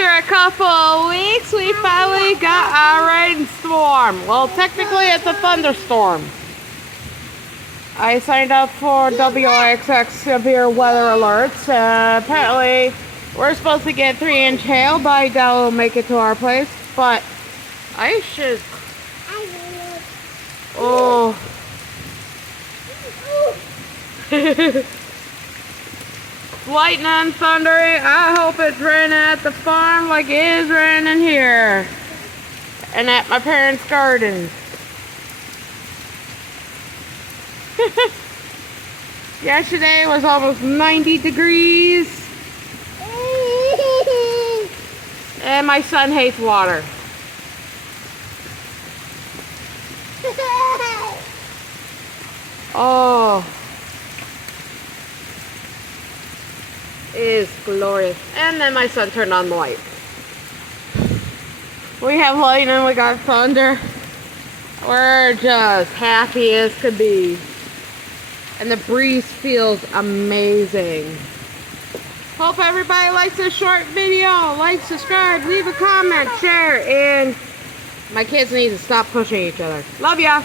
after a couple of weeks, we finally got our rainstorm. Well, technically it's a thunderstorm. I signed up for WXX severe weather alerts. Apparently, we're supposed to get 3-inch hail, but I doubt it'll make it to our place. But I should. Oh. Lightning and thundering. I hope it's raining at the farm like it is raining here. And at my parents' garden. Yesterday was almost 90 degrees. And my son hates water. Oh. It is glorious. And then my son turned on the light. We have lightning, we got thunder. We're just happy as could be. And the breeze feels amazing. Hope everybody likes this short video. Like, subscribe, leave a comment, share, and my kids need to stop pushing each other. Love ya!